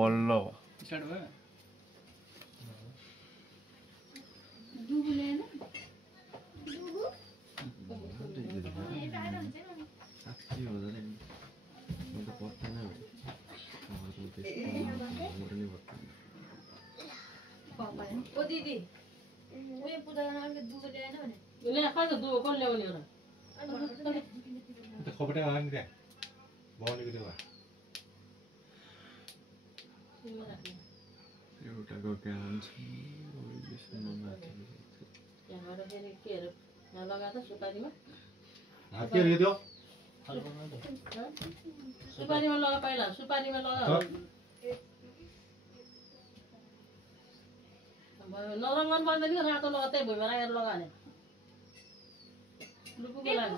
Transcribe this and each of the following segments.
वल्ल start भयो दुबु ल्याएन साँच्चै हो त नि म त पर्दैन ओ दिदी उयो पूजा गर्न अलिकति दुबु ल्याएन भने ल्या खै त दुबो कोन ल्याउने हो र त खपटे आयो नि त्यहाँ बाउनीको त्यो एउटाको काम छ यहाँ गएर फेरि के अरे यहाँ लगा त सुपारीमा हात के रेदियो सुपारीमा लगा पहिला सुपारीमा लगा नरङ्गन पर्दैन कि रातो लगा त्यही भुइँमा राखेर लगा भने लुपुको लागि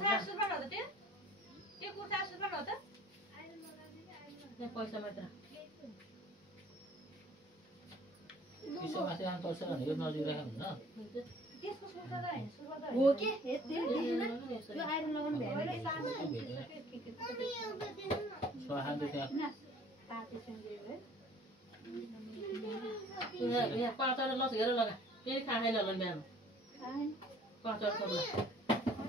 त्यहाँ पैसा मात्र हो के यो आइरन लगाउनु भ्याएन यहाँ 5 वटा लस हेरेर लगा केही खाएन होला बिहान 5 वटा थोपला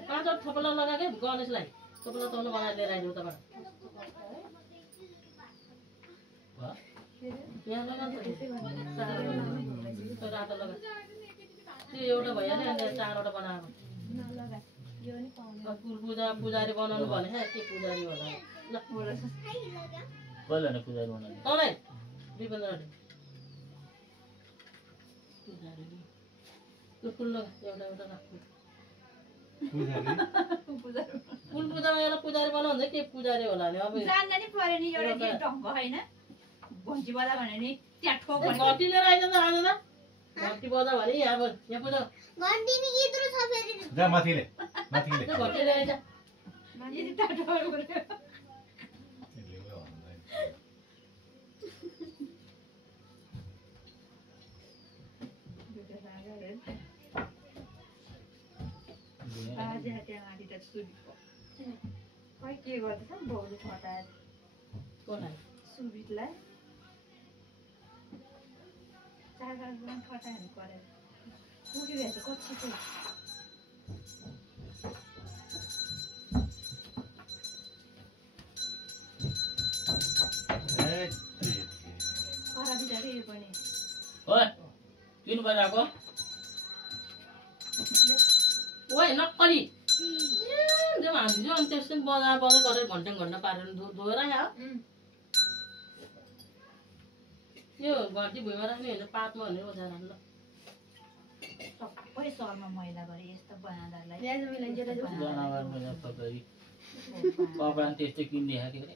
5 वटा थोपला लगा के गणेशलाई थोपला तौल बनाएर लिएर आइदिउँ तपाईँ यहाँ लगा रातो लगा त्यो एउटा भइहाल्यो अनि 4 वटा बनाएको पुजारी बनाउनु भने के पुजारी होला ल पहिला पुजारी बनाउने तँलाई दिपेन्द्रले पुजारी ल फुल लगा एउटा एउटा राख्नु फुल पूजामा एउटा पुजारी बनाउँदै के पुजारी होला नि अब जान्दा नि पर्यो नि एउटा के ढङ्ग हैन घन्टी बजा भने नि त्यहाँ ठोक घन्टी लिएर आइज त आज त घन्टी बजा भने यहाँ पुजा घन्टी नि इत्रो छ फेरि जा माथिले घन्टी लिएर आइज यति टाटो पर्यो खै के गर्दैछ बाउले खटाएर सुबितलाई चारजना खटाएर गरेर पुगिरहेछ कति खराबी छ रे यो पनि ओए 3 बजे आको ओए नक्कली जब हामी जो अनि त्यसै बजा गरेर घन्टा पारेर धोएर यहाँ यो घन्टी भुइँमा राख्ने होइन पातमा भनेर बजाएर ल सबै सहरमा मैला गरे यस्तो बनादारलाई जनावर मैला पकडी कपडा नि त्यस्तै किन्ने हा के रे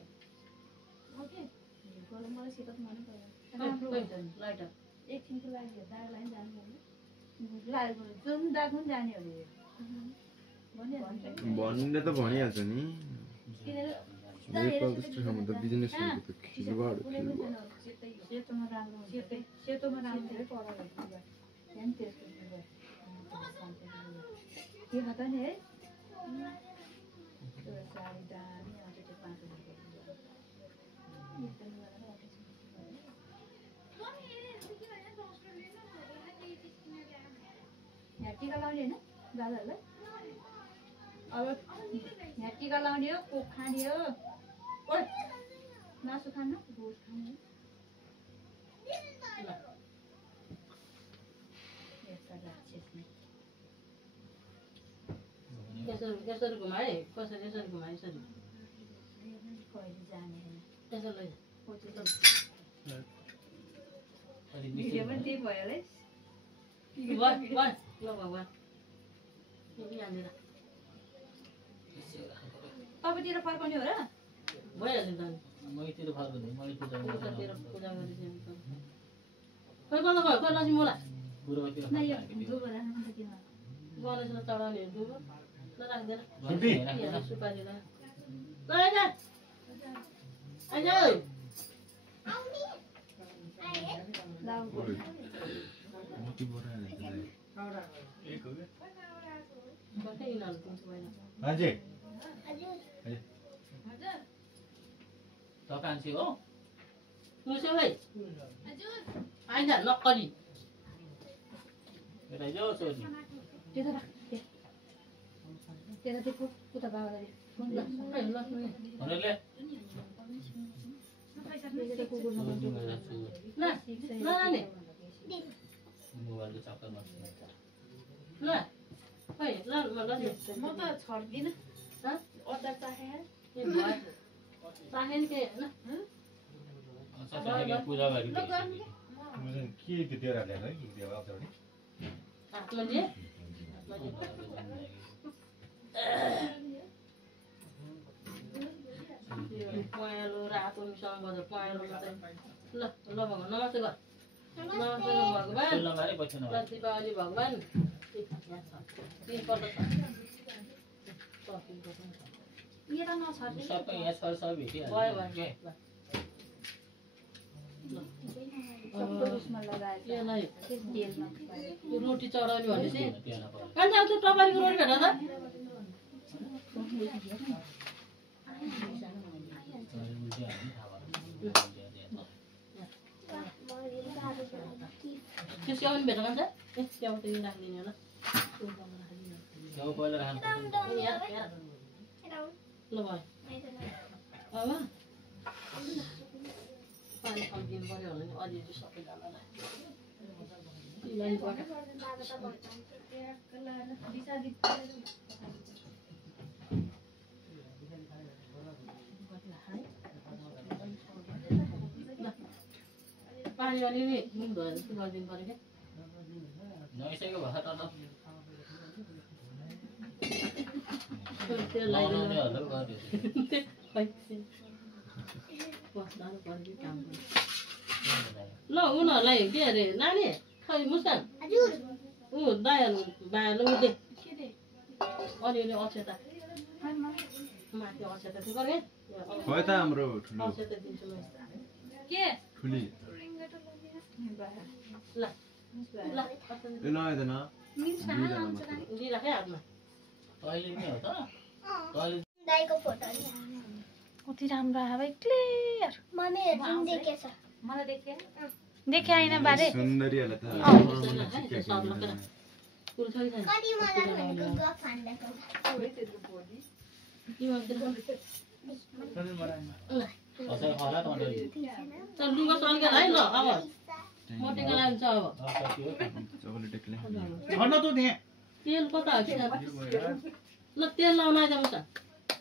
लाइटर एकछिनको लागि दागलाई पनि जानु लाग्यो जुन दाग पनि जाने हो भन्ने त भनिहाल्छ नि नेपाल जस्तो ठाउँमा त बिजनेस भनेको त खिलवाड सेतोमा राम्रो सेतोमा राम्रो धेरै पराएको त्यहाँ त्यस्तो के खता नि है साडी दामी आउँछ त्यो 5 यहाँ टिका लाउने होइन दादाहरूलाई अब यहाँ टिका लाउने हो कोक खाने हो ओ मासु खानु गोस खाने यसरी घुमाए कसरी यसरी घुमाए यसरी कहिले जाने यसरी भिडियो पनि त्यही भयो होला ल भगवान् यहाँनिर तपाईँतिर फर्काउने हो र भइहाल्छ नि त मैतिर फर्कने मैले पूजा पुजातिर पूजा गरिदिनु खोइ बन्द भयो खोइ लसी मोला पूर्वतिर गणेशलाई चढाउने दुबो ल राख्दैन सुपारी ल आइज आइज अझै त कान्छी हो मुसे भाइ आइज नक्कली यता जाऊ सोध्नु त्यता राख त्यता देखो उता बाबाले फोन ल हुनुले कुकुर सोध्नु मेरो छु ल नानी मोबाइलको चक्कर बस्नु ल खै ल म त छर्दिन ह अचार चाहे ए भयो चाहेन के ल सबै पूजा गरी के त्यो हालेर है त्यो अगाडि हातमा लिए पहेँलो रातो मिसँग बजार पहेँलो मात्रै ल ल भगवान् नमस्ते गर नमस्ते भगवान् लगाएर बस्नु ल दीपावली भगवान् तिनपल्ट छ यहाँ नछर्दिन सबै यहाँ सरसर भेटिहाल्यो भयो भयो सबको उसमा लगाएर यसलाई तेलमा यो रोटी चढाउने भनेपछि त्यहाँ पर्यो कहाँ जाऊ त्यो तपाईँको रोटी भेट त त्यो स्याउ पनि भेट खान्छ ए स्याउ त यो राखिदिने होला त्यो पहिला राख्नु ल भयो अब पानी कम्ती पऱ्यो भने अलिअलि सबैजनालाई पानी अलिअलि मुख धोएर जस्तो गरिदिनु पऱ्यो क्या नैसकेको भए त त्यो लगाइदिनु होला गर्यो ल उनीहरूलाई के अरे नानी खै मुस्कान ऊ दायाँ बायाँ उदे अलिअलि अक्षता माथि अक्षता थियो गर्ने खै त हाम्रो ठुलो अक्षता दिन्छु म के ठुली ल ल यो लगाइदिएन दिइराखेँ हातमा अहिले नै हो त अहिले दाइको फोटो नि कति राम्रो आयो भाइ क्लियर मम्मी जुन देखेछ मलाई देखे देखे आइन बारे सुन्दरीहरूलाई त स्कुल छ कि छैन कति मलाई भनेको गफ हान्दाको असर होला त अन्त चल लुगा चल्केन है ल अब मोटेको लान्छ अब चकलेट एक्लै तेल कता हो किन ल तेल लाउन आइज मुसा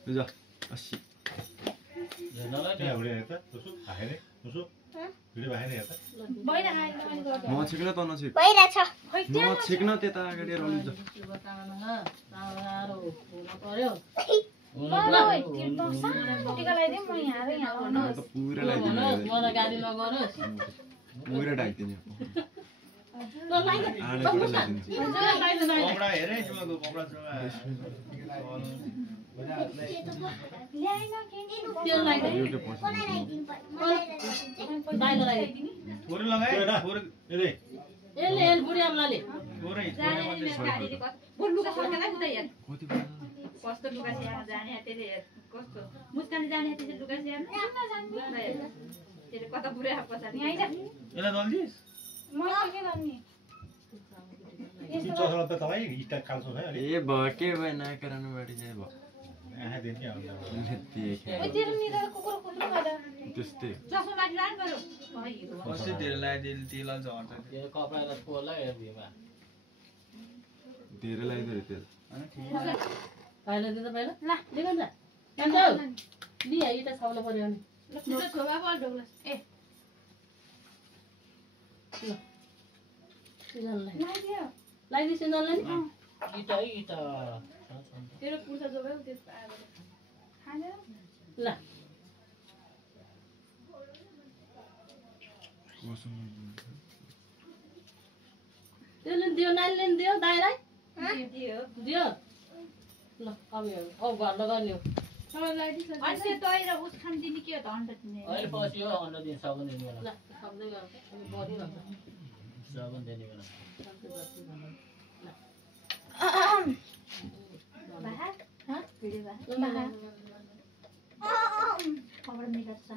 ल 80 हेर्नलाई त्यहाँ उडे हेर्छ उसो हाए नै उसो भिडियो हाए नै हेर्छ म छिक्न त नछिक भइरहेछ म छिक्न त्यता अगाडि रहन्छ साह्रो हुन पर्यो त पुरा लगाइदिनु मलाई गाडी नगरोस् पुरा ढाकिदिने ल लाइज आडे पुरा लगाइदिन्छु कपडा हेरे तिमीको कपडा तेल लाइज एउटै पर्छ दाइलो लाइज थोरै लगाए थोरै एले यसले हेल बुढी आम्लाले थोरै लुगा सकेन नि त हेर कति कस्तो लुगा स्याहार्न जाने त्यसले हेर कस्तो मुस्कानले जाने त्यसले लुगा स्याहार्न त्यसले कता पुऱ्याएको पछाडि आइज यसलाई दल्दिस चसमा त तपाईँ स्टार काल्छौ है अलि ए भयो के भयो नाकरानु बाडी चाहिँ भयो आहा दिन के आउँछ त्यस्तै चस्मा माथि लानु पर्यो कस्तो धेरै लगाइदिए तेल झर्छ त्यो कपडालाई पोला हेर्दिमा धेरै लगाइदियो तेल भाइले दिँदा पहिला ल दिनु नि त जाऊ नि यता छाउन पर्यो अनि ए ल सिजनलाई लगाइदियो सिजनलाई नि इटा है इटा तेरो पुर्सा जोगाउ त्यो ल त्यसले दियो नानीले नि दियो दाइलाई दियो ल अब हेर्नु औ घर लगाउने हो अनि त्यो दही र उस खान दिने के हो त अन्डा दिने अहिले पछि हो अन्डा दिन सगुन दिने बेला ल सक्दै गर्छ अनि बढिरहन्छ सगुन दिने बेला खबर मिलाउँछ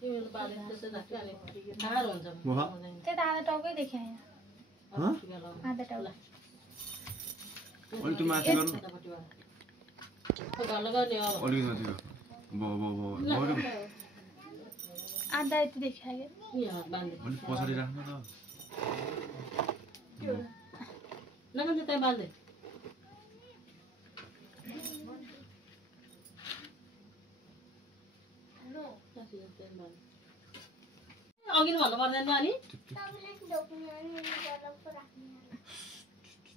तिमीले बाले त्यसै राख्यो अनि ठाडो हुन्छ वाह। त्यही त आधा टाउकै देखेँ होइन हँ? आधा टाउको अनि त्यो माथि गर्नु घरलाई गर्ने अब अलिकति माथि गर्नु आधा यति देखेँ क्या यहाँ बाँध्दै अलिक पछाडि राख्नु त नगर्नु त्यहाँ बाँध्दै अघि भन्नु पर्दैन अनि तपाईँले डकुमेन्ट गलत राख्नु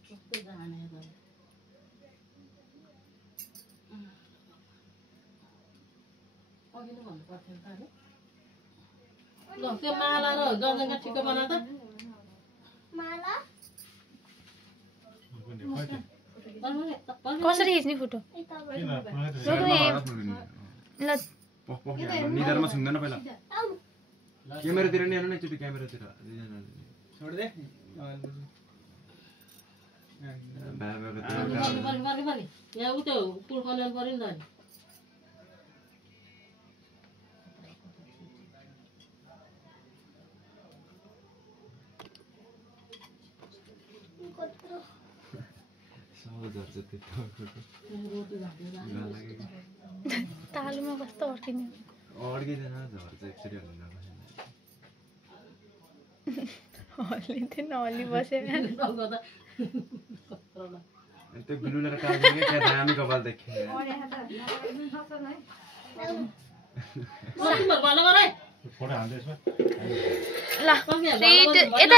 कस्तो जाने त अघि नै भन्नु पर्थ्यो नि त ल त्यो माला र जजनका ठिक्क बना त माला कसरी खिच्ने फोटो ल निधारमा छुँदैन पहिला क्यामेरातिर नि हेर्नु न एकचोटि क्यामेरातिर छोड दे यहाँ उ त्यो पुल खनाउनु पर्यो नि त अनि तालुमा कस्तो अड्किने अड्किँदैन झर्छ एकचोटि हल्लिँदैन हल्ली बसेर त्यो गुलुलेर काट्दैन क्या दामी कपाल देख्यो फोटो हाल्दै यसमा ल यता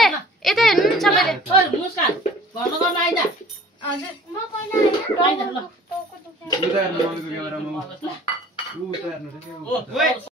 यता हेर्नु नि सबैले मुस्कान घरमा गर्न आइज हजुर म पहिला होइन आइज ल उता हेर्नु अरूको क्यामेरामा उता हेर्नु